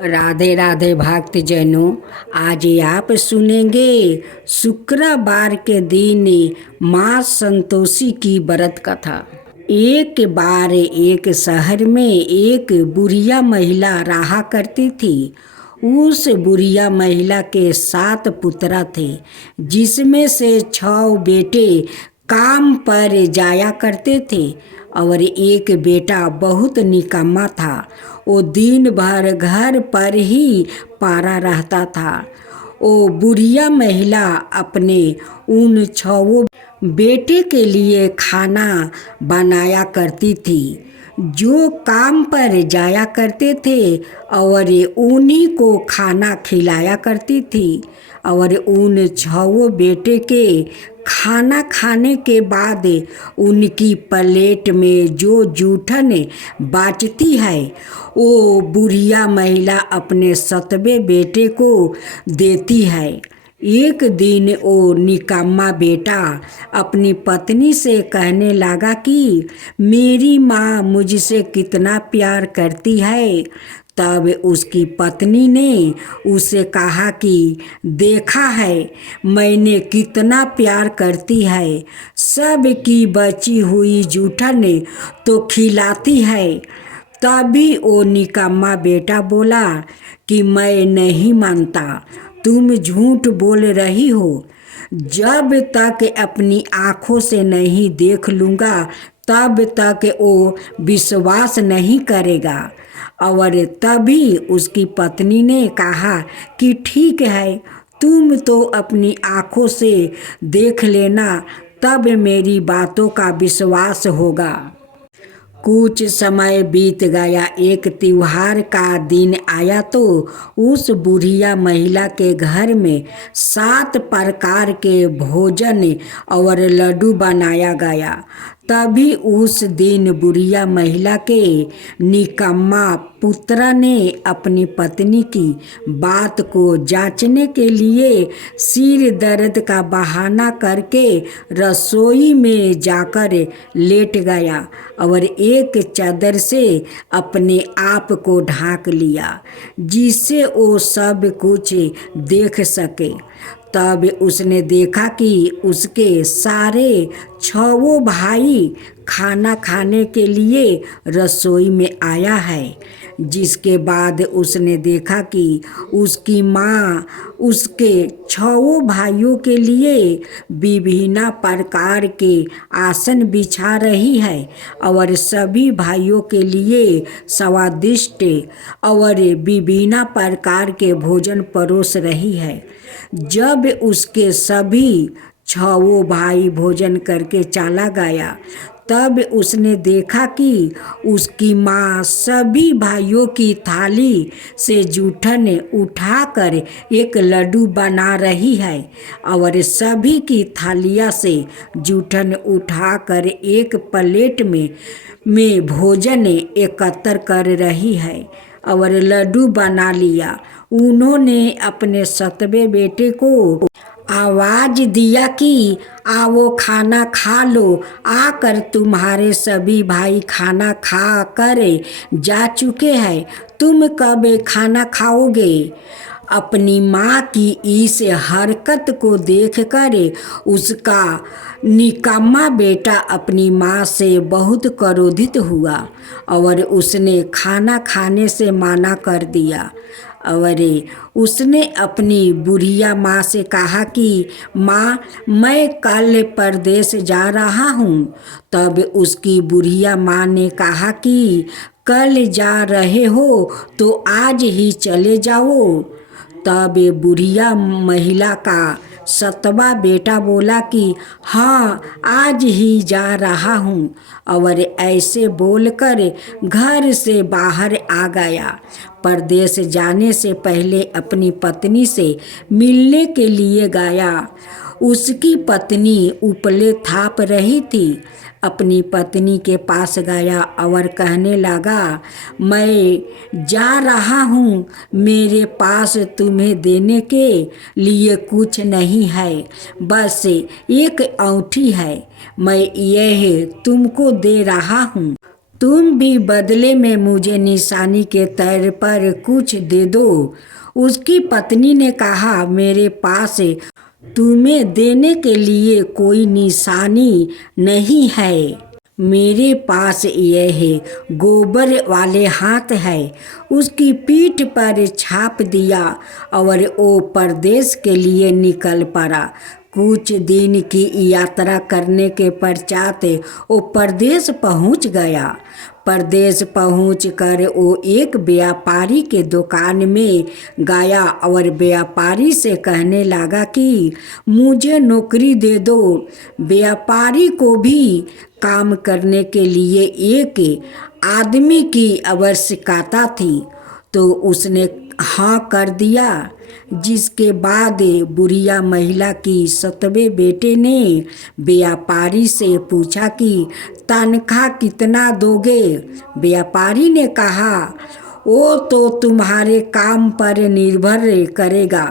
राधे राधे भक्तजनों। आज आप सुनेंगे शुक्रवार के दिन माँ संतोषी की व्रत कथा। एक बार एक शहर में एक बुढ़िया महिला रहा करती थी। उस बुढ़िया महिला के 7 पुत्र थे, जिसमें से 6 बेटे काम पर जाया करते थे और एक बेटा बहुत निकम्मा था। वो दिन भर घर पर ही पड़ा रहता था। वो बुढ़िया महिला अपने उन 6 बेटे के लिए खाना बनाया करती थी, जो काम पर जाया करते थे, और उन्हीं को खाना खिलाया करती थी। और उन 6 बेटे के खाना खाने के बाद उनकी प्लेट में जो जूठन बचती है, वो बुढ़िया महिला अपने 7वें बेटे को देती है। एक दिन वो निकम्मा बेटा अपनी पत्नी से कहने लगा कि मेरी माँ मुझसे कितना प्यार करती है। तब उसकी पत्नी ने उसे कहा कि देखा है मैंने कितना प्यार करती है, सब की बची हुई जूठन तो खिलाती है। तभी वो निकम्मा बेटा बोला कि मैं नहीं मानता, तुम झूठ बोल रही हो। जब तक अपनी आँखों से नहीं देख लूँगा तब तक वो विश्वास नहीं करेगा। और तभी उसकी पत्नी ने कहा कि ठीक है, तुम तो अपनी आँखों से देख लेना, तब मेरी बातों का विश्वास होगा। कुछ समय बीत गया। एक त्योहार का दिन आया तो उस बुढ़िया महिला के घर में 7 प्रकार के भोजन और लड्डू बनाया गया। तभी उस दिन बुढ़िया महिला के निकम्मा पुत्र ने अपनी पत्नी की बात को जांचने के लिए सिर दर्द का बहाना करके रसोई में जाकर लेट गया और एक चादर से अपने आप को ढांक लिया, जिससे वो सब कुछ देख सके। तब उसने देखा कि उसके सारे 6 भाई खाना खाने के लिए रसोई में आया है। जिसके बाद उसने देखा कि उसकी माँ उसके 6 भाइयों के लिए विभिन्न प्रकार के आसन बिछा रही है और सभी भाइयों के लिए स्वादिष्ट और विभिन्न प्रकार के भोजन परोस रही है। जब उसके सभी 6 भाई भोजन करके चला गया, तब उसने देखा कि उसकी माँ सभी भाइयों की थाली से जूठन उठाकर एक लड्डू बना रही है और सभी की थालियाँ से जूठन उठाकर एक प्लेट में भोजन एकत्र कर रही है और लड्डू बना लिया। उन्होंने अपने 7वें बेटे को आवाज दिया कि आओ खाना खा लो। आकर तुम्हारे सभी भाई खाना खा कर जा चुके हैं, तुम कब खाना खाओगे? अपनी माँ की इस हरकत को देखकर उसका निकम्मा बेटा अपनी माँ से बहुत क्रोधित हुआ और उसने खाना खाने से मना कर दिया। और उसने अपनी बुढ़िया माँ से कहा कि माँ, मैं कल परदेश जा रहा हूँ। तब उसकी बुढ़िया माँ ने कहा कि कल जा रहे हो तो आज ही चले जाओ। तब बुढ़िया महिला का 7वां बेटा बोला कि हाँ, आज ही जा रहा हूँ, और ऐसे बोलकर घर से बाहर आ गया। परदेश जाने से पहले अपनी पत्नी से मिलने के लिए गया। उसकी पत्नी उपले थाप रही थी। अपनी पत्नी के पास गया और कहने लगा, मैं जा रहा हूँ, मेरे पास तुम्हें देने के लिए कुछ नहीं है, बस एक अंगूठी है, मैं यह तुमको दे रहा हूँ। तुम भी बदले में मुझे निशानी के तौर पर कुछ दे दो। उसकी पत्नी ने कहा, मेरे पास तुम्हें देने के लिए कोई निशानी नहीं है। मेरे पास यह गोबर वाले हाथ है। उसकी पीठ पर छाप दिया और वो परदेश के लिए निकल पड़ा। कुछ दिन की यात्रा करने के पश्चात वो परदेश पहुंच गया। परदेश पहुंच कर वो एक व्यापारी के दुकान में गया और व्यापारी से कहने लगा कि मुझे नौकरी दे दो। व्यापारी को भी काम करने के लिए एक आदमी की आवश्यकता थी, तो उसने हाँ कर दिया। जिसके बाद बुढ़िया महिला की 7वें बेटे ने व्यापारी से पूछा कि तनख्वाह कितना दोगे। व्यापारी ने कहा, वो तो तुम्हारे काम पर निर्भर करेगा।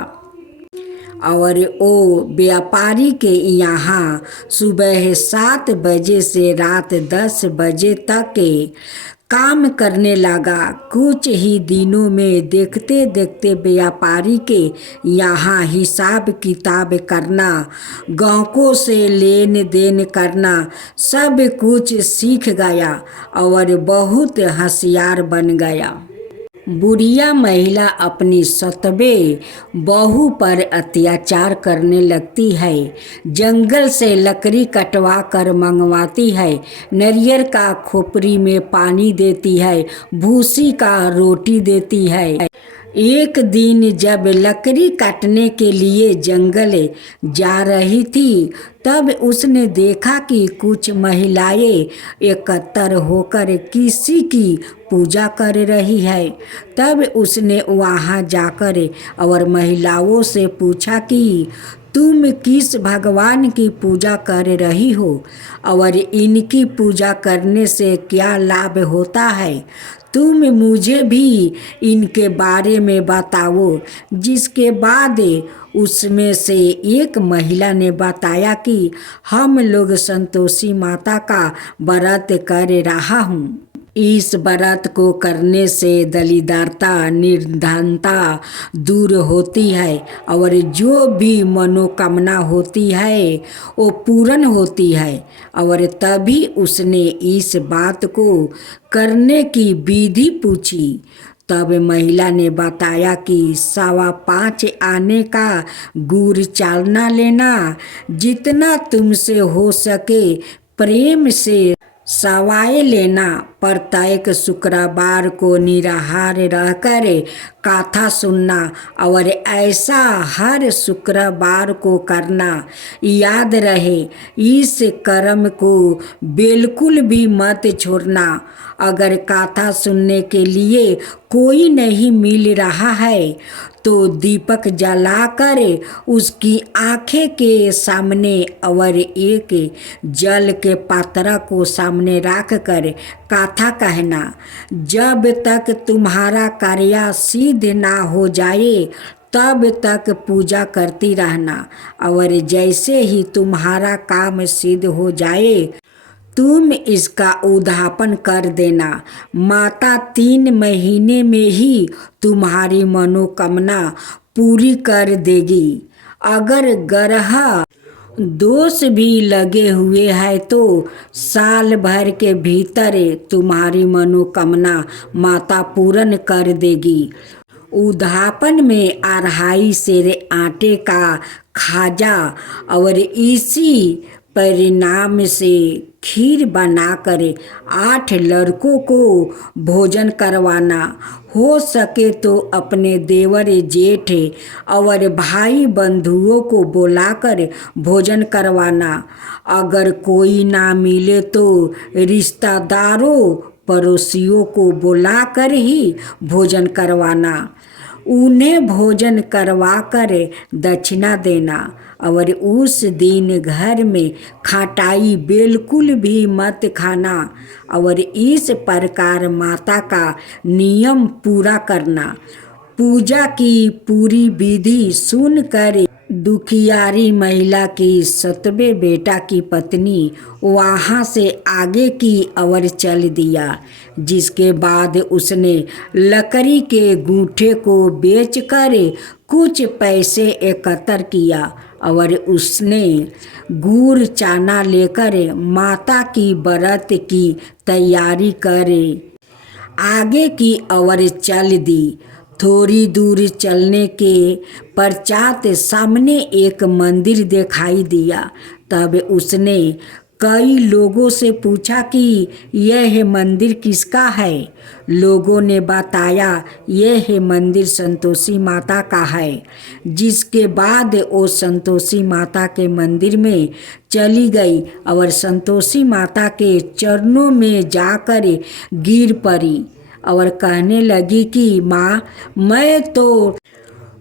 और वो व्यापारी के यहाँ सुबह 7 बजे से रात 10 बजे तक काम करने लगा। कुछ ही दिनों में देखते देखते व्यापारी के यहाँ हिसाब किताब करना, ग्राहकों से लेन देन करना सब कुछ सीख गया और बहुत होशियार बन गया। बुढ़िया महिला अपनी 7वें बहू पर अत्याचार करने लगती है। जंगल से लकड़ी कटवा कर मंगवाती है, नारियल का खोपड़ी में पानी देती है, भूसी का रोटी देती है। एक दिन जब लकड़ी काटने के लिए जंगल जा रही थी, तब उसने देखा कि कुछ महिलाएं एकत्र होकर किसी की पूजा कर रही है। तब उसने वहां जाकर और महिलाओं से पूछा कि तुम किस भगवान की पूजा कर रही हो और इनकी पूजा करने से क्या लाभ होता है? तुम मुझे भी इनके बारे में बताओ। जिसके बाद उसमें से एक महिला ने बताया कि हम लोग संतोषी माता का व्रत कर रहा हूँ। इस व्रत को करने से दरिद्रता निर्धनता दूर होती है और जो भी मनोकामना होती है वो पूर्ण होती है। और तभी उसने इस बात को करने की विधि पूछी। तब महिला ने बताया कि 5.25 आने का गुड़ चालना लेना, जितना तुमसे हो सके प्रेम से सवाए लेना, प्रत्येक शुक्रवार को निराहार रहकर कथा सुनना और ऐसा हर शुक्रवार को करना। याद रहे, इस कर्म को बिल्कुल भी मत छोड़ना। अगर कथा सुनने के लिए कोई नहीं मिल रहा है तो दीपक जलाकर उसकी आंखें के सामने और एक जल के पात्र को सामने रख कर कथा कहना। जब तक तुम्हारा कार्य सिद्ध ना हो जाए तब तक पूजा करती रहना और जैसे ही तुम्हारा काम सिद्ध हो जाए तुम इसका उद्यापन कर देना। माता 3 महीने में ही तुम्हारी मनोकामना पूरी कर देगी। अगर ग्रह दोष भी लगे हुए हैं तो साल भर के भीतर तुम्हारी मनोकामना माता पूर्ण कर देगी। उद्यापन में 2.5 सेर आटे का खाजा और इसी परिणाम से खीर बनाकर 8 लड़कों को भोजन करवाना। हो सके तो अपने देवर जेठ और भाई बंधुओं को बुलाकर भोजन करवाना। अगर कोई ना मिले तो रिश्तेदारों पड़ोसियों को बुलाकर ही भोजन करवाना। उन्हें भोजन करवाकर दक्षिणा देना और उस दिन घर में खटाई बिल्कुल भी मत खाना और इस प्रकार माता का नियम पूरा करना। पूजा की पूरी विधि सुनकर दुखियारी महिला की 7वें बेटा की पत्नी वहाँ से आगे की ओर चल दिया, जिसके बाद उसने लकड़ी के गूठे को बेचकर कुछ पैसे एकत्र किया और उसने गुड़ चाना लेकर माता की व्रत की तैयारी करे आगे की ओर चल दी। थोड़ी दूर चलने के पश्चात सामने एक मंदिर दिखाई दिया। तब उसने कई लोगों से पूछा कि यह मंदिर किसका है। लोगों ने बताया यह मंदिर संतोषी माता का है। जिसके बाद वो संतोषी माता के मंदिर में चली गई और संतोषी माता के चरणों में जाकर गिर पड़ी और कहने लगी कि माँ, मैं तो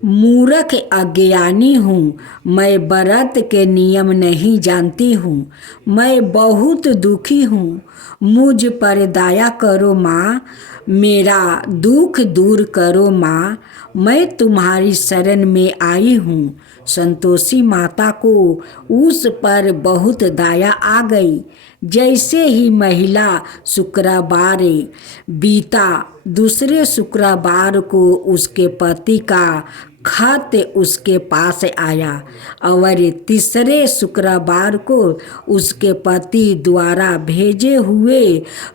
मूर्ख अज्ञानी हूँ, मैं व्रत के नियम नहीं जानती हूँ, मैं बहुत दुखी हूँ, मुझ पर दया करो माँ, मेरा दुख दूर करो माँ, मैं तुम्हारी शरण में आई हूँ। संतोषी माता को उस पर बहुत दया आ गई। जैसे ही महिला शुक्रवार बीता, दूसरे शुक्रवार को उसके पति का खत उसके पास आया और तीसरे शुक्रवार को उसके पति द्वारा भेजे हुए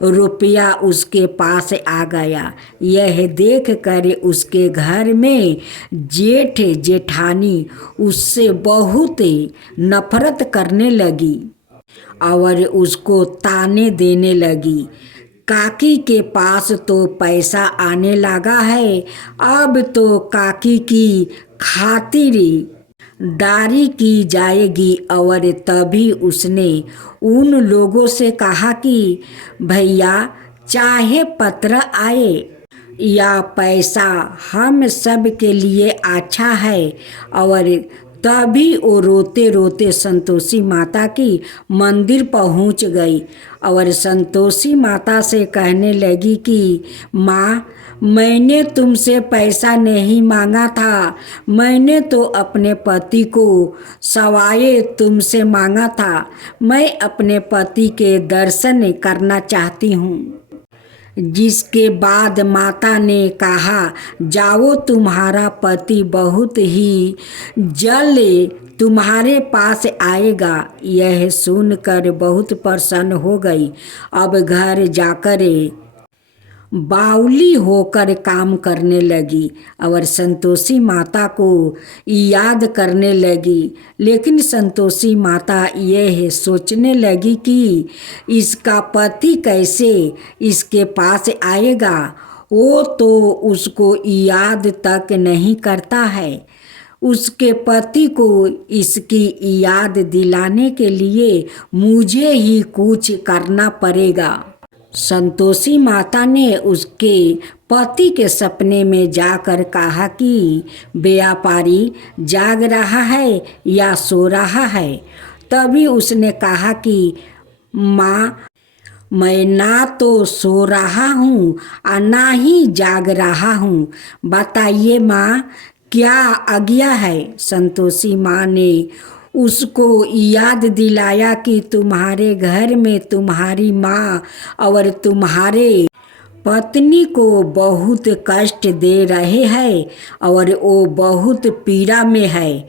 रुपया उसके पास आ गया। यह देख कर उसके घर में जेठ जेठानी उससे बहुत नफरत करने लगी और उसको ताने देने लगी। काकी के पास तो पैसा आने लगा है, अब तो काकी की खातिर दारी की जाएगी। और तभी उसने उन लोगों से कहा कि भैया, चाहे पत्र आए या पैसा, हम सब के लिए अच्छा है। और तभी वो रोते रोते संतोषी माता की मंदिर पहुंच गई और संतोषी माता से कहने लगी कि माँ, मैंने तुमसे पैसा नहीं मांगा था, मैंने तो अपने पति को सवाए तुमसे मांगा था। मैं अपने पति के दर्शन करना चाहती हूँ। जिसके बाद माता ने कहा, जाओ, तुम्हारा पति बहुत ही जल्द तुम्हारे पास आएगा। यह सुनकर बहुत प्रसन्न हो गई। अब घर जाकर बावली होकर काम करने लगी और संतोषी माता को याद करने लगी। लेकिन संतोषी माता यह सोचने लगी कि इसका पति कैसे इसके पास आएगा, वो तो उसको याद तक नहीं करता है। उसके पति को इसकी याद दिलाने के लिए मुझे ही कुछ करना पड़ेगा। संतोषी माता ने उसके पति के सपने में जाकर कहा कि व्यापारी जाग रहा है या सो रहा है। तभी उसने कहा कि माँ, मैं ना तो सो रहा हूँ और ना ही जाग रहा हूँ, बताइए माँ, क्या आज्ञा है। संतोषी माँ ने उसको याद दिलाया कि तुम्हारे घर में तुम्हारी माँ और तुम्हारे पत्नी को बहुत कष्ट दे रहे हैं और वो बहुत पीड़ा में है।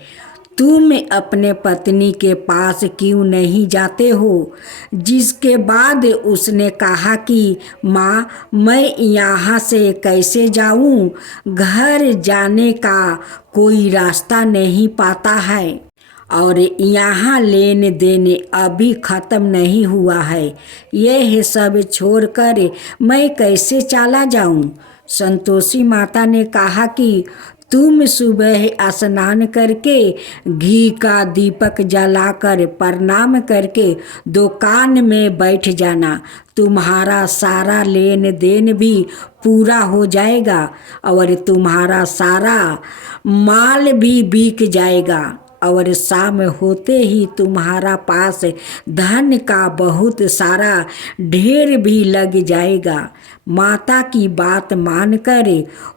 तुम अपने पत्नी के पास क्यों नहीं जाते हो। जिसके बाद उसने कहा कि माँ, मैं यहाँ से कैसे जाऊँ, घर जाने का कोई रास्ता नहीं पाता है और यहाँ लेन देन अभी ख़त्म नहीं हुआ है। यह सब छोड़कर मैं कैसे चला जाऊँ। संतोषी माता ने कहा कि तुम सुबह स्नान करके घी का दीपक जलाकर प्रणाम करके दुकान में बैठ जाना, तुम्हारा सारा लेन देन भी पूरा हो जाएगा और तुम्हारा सारा माल भी बिक जाएगा। और शाम होते ही तुम्हारा पास धन का बहुत सारा ढेर भी लग जाएगा। माता की बात मानकर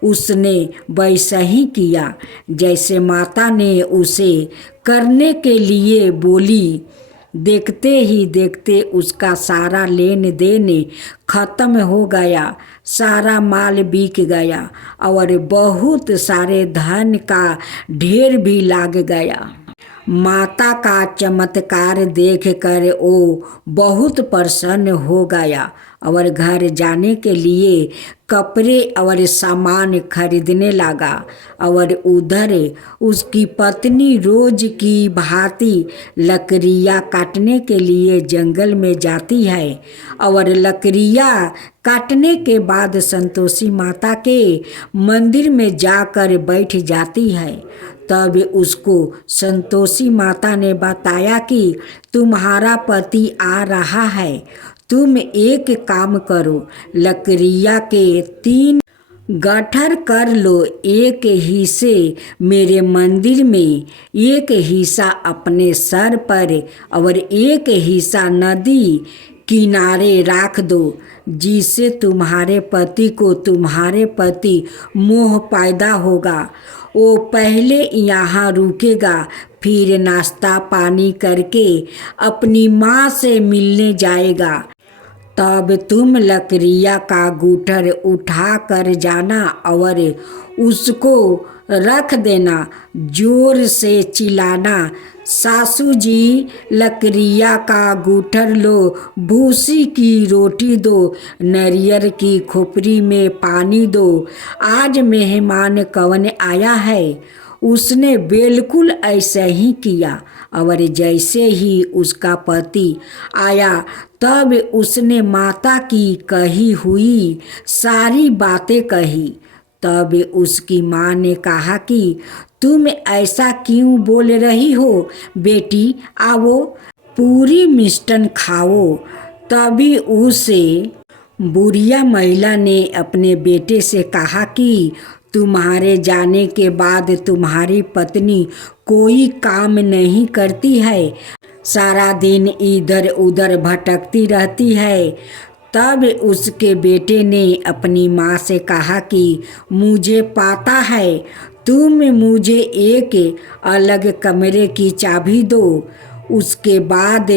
उसने वैसा ही किया जैसे माता ने उसे करने के लिए बोली। देखते ही देखते उसका सारा लेन देन खत्म हो गया, सारा माल बिक गया और बहुत सारे धन का ढेर भी लग गया। माता का चमत्कार देखकर वो बहुत प्रसन्न हो गया और घर जाने के लिए कपड़े और सामान खरीदने लगा। और उधर उसकी पत्नी रोज की भांति लकड़ियाँ काटने के लिए जंगल में जाती है और लकड़ियाँ काटने के बाद संतोषी माता के मंदिर में जाकर बैठ जाती है। तब उसको संतोषी माता ने बताया कि तुम्हारा पति आ रहा है, तुम एक काम करो, लकड़ियाँ के 3 गट्ठर कर लो, एक हिस्से मेरे मंदिर में, एक हिस्सा अपने सर पर और एक हिस्सा नदी किनारे रख दो, जिससे तुम्हारे पति को तुम्हारे प्रति मोह पैदा होगा। वो पहले यहाँ रुकेगा, फिर नाश्ता पानी करके अपनी माँ से मिलने जाएगा। तब तुम लकड़ियाँ का गूठर उठा कर जाना और उसको रख देना, जोर से चिल्लाना, सासू जी लकड़ियाँ का गूठर लो, भूसी की रोटी दो, नारियल की खोपड़ी में पानी दो, आज मेहमान कौन आया है। उसने बिल्कुल ऐसा ही किया और जैसे ही उसका पति आया तब उसने माता की कही हुई सारी बातें कही। तब उसकी माँ ने कहा कि तुम ऐसा क्यों बोल रही हो बेटी, आओ पूरी मिष्टन खाओ। तभी उसे बुढ़िया महिला ने अपने बेटे से कहा कि तुम्हारे जाने के बाद तुम्हारी पत्नी कोई काम नहीं करती है, सारा दिन इधर उधर भटकती रहती है। तब उसके बेटे ने अपनी माँ से कहा कि मुझे पता है, तुम मुझे एक अलग कमरे की चाबी दो, उसके बाद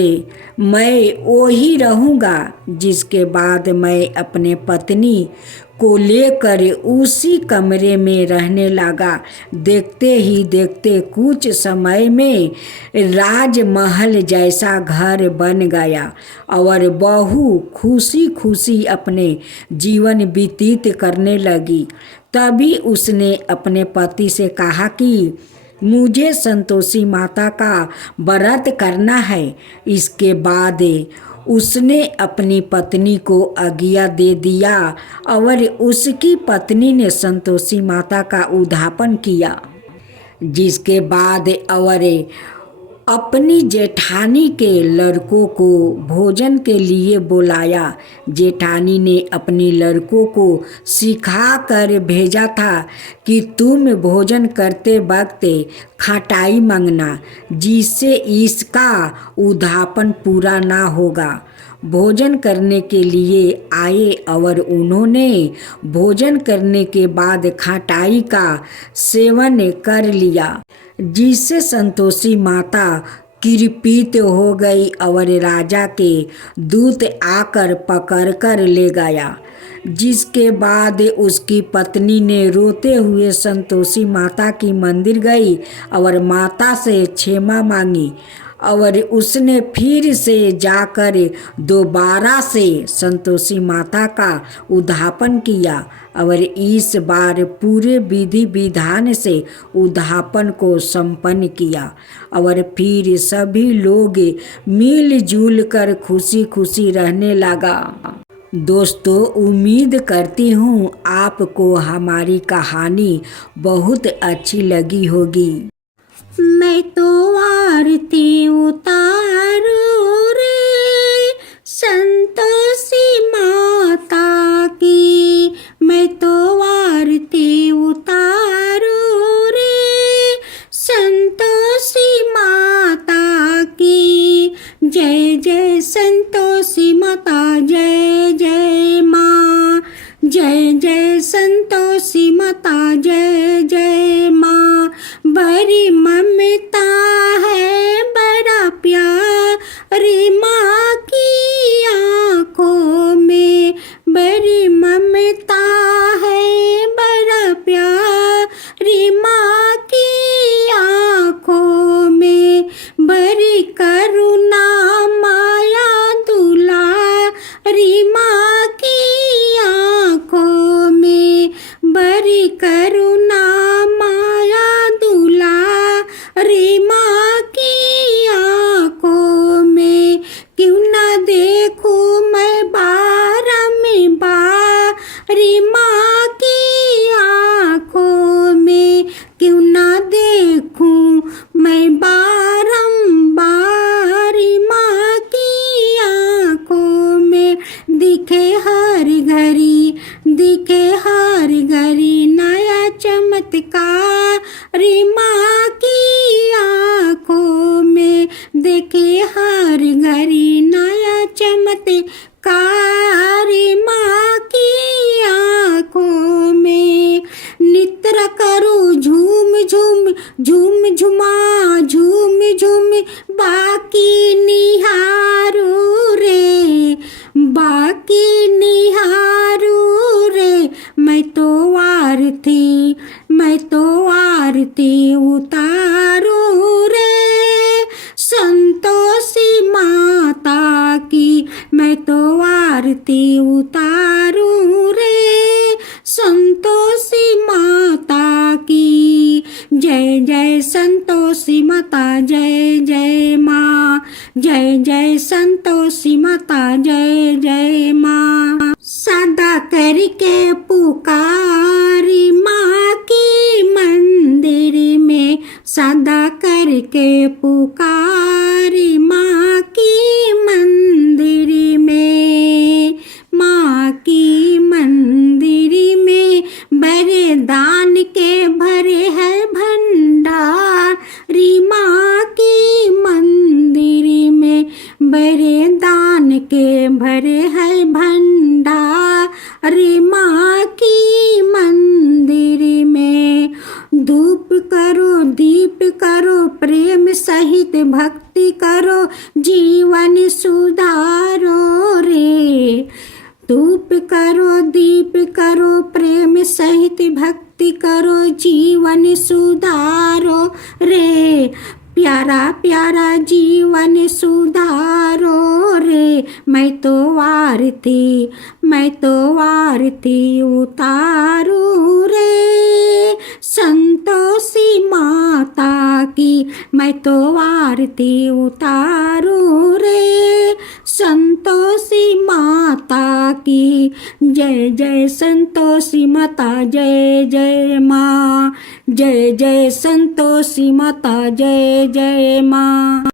मैं वही रहूँगा। जिसके बाद मैं अपने पत्नी को लेकर उसी कमरे में रहने लगा। देखते ही देखते कुछ समय में राजमहल जैसा घर बन गया और बहू खुशी खुशी अपने जीवन व्यतीत करने लगी। तभी उसने अपने पति से कहा कि मुझे संतोषी माता का व्रत करना है। इसके बाद उसने अपनी पत्नी को आज्ञा दे दिया और उसकी पत्नी ने संतोषी माता का उद्यापन किया। जिसके बाद और अपनी जेठानी के लड़कों को भोजन के लिए बुलाया। जेठानी ने अपनी लड़कों को सिखा कर भेजा था कि तुम भोजन करते वक्त खटाई मांगना, जिससे इसका उद्यापन पूरा ना होगा। भोजन करने के लिए आए और उन्होंने भोजन करने के बाद खटाई का सेवन कर लिया, जिससे संतोषी माता कृपित हो गई और राजा के दूत आकर पकड़कर ले गया। जिसके बाद उसकी पत्नी ने रोते हुए संतोषी माता की मंदिर गई और माता से क्षमा मांगी और उसने फिर से जाकर दोबारा से संतोषी माता का उद्यापन किया और इस बार पूरे विधि विधान से उद्यापन को संपन्न किया और फिर सभी लोग मिलजुल कर खुशी खुशी रहने लगा। दोस्तों, उम्मीद करती हूँ आपको हमारी कहानी बहुत अच्छी लगी होगी। मैं तो आरती उतारूं रे संतोषी माता की, मैं तो आरती उतारूं रे संतोषी जय जय संतोषी माता जय जय माँ। बड़ी ममता है बड़ा प्यारी माँ की आँखों में, बड़ी ममता है बड़ा प्यारी माँ की आँखों में, बड़ी करुणा माया दुलारी माँ की आँखों में, बड़ी करुणा माया दुलारी माँ की आँखों में। क्यों ना देखूं मैं बारी माँ की आँखों में, क्यों ना देखूं मैं बारंबारी माँ की आँखों में। दिखे हर घड़ी, दिखे हर घड़ी नया चमत्कारी माँ की आँखों में, देखे हर घड़ी नया चमत्कारी माँ की आँखों में। नित्र करो झूम झूम झूम झुमा झूम झूम बाकी निहारो रे, बाकी निहारो रे। मैं तो आरती उतारो रे संतोषी माता की, मैं तो आरती उतारूं रे संतोषी माता की। जय जय संतोषी माता जय जय माँ, जय जय संतोषी माता जय जय माँ। सदा करके पुकारी माँ की मंदिर में, सदा करके पुकारी माँ की मंदिर में, माँ की मंदिर में। बड़े दान के भरे है भंडारी माँ की मंदिर में, बड़े दान के भरे है भंडारी माँ की मंदिर में। धूप करो दीप करो प्रेम सहित भक्ति करो जीवन सुधारो रे। धूप करो दीप करो प्रेम सहित भक्ति करो जीवन सुधारो रे। प्यारा प्यारा जीवन सुधारो रे। मैं तो आरती उतारू रे संतोषी माता की, मैं तो आरती उतारू रे संतोषी माता की। जय जय संतोषी माता जय जय माँ, जय जय संतोषी माता जय जय माँ।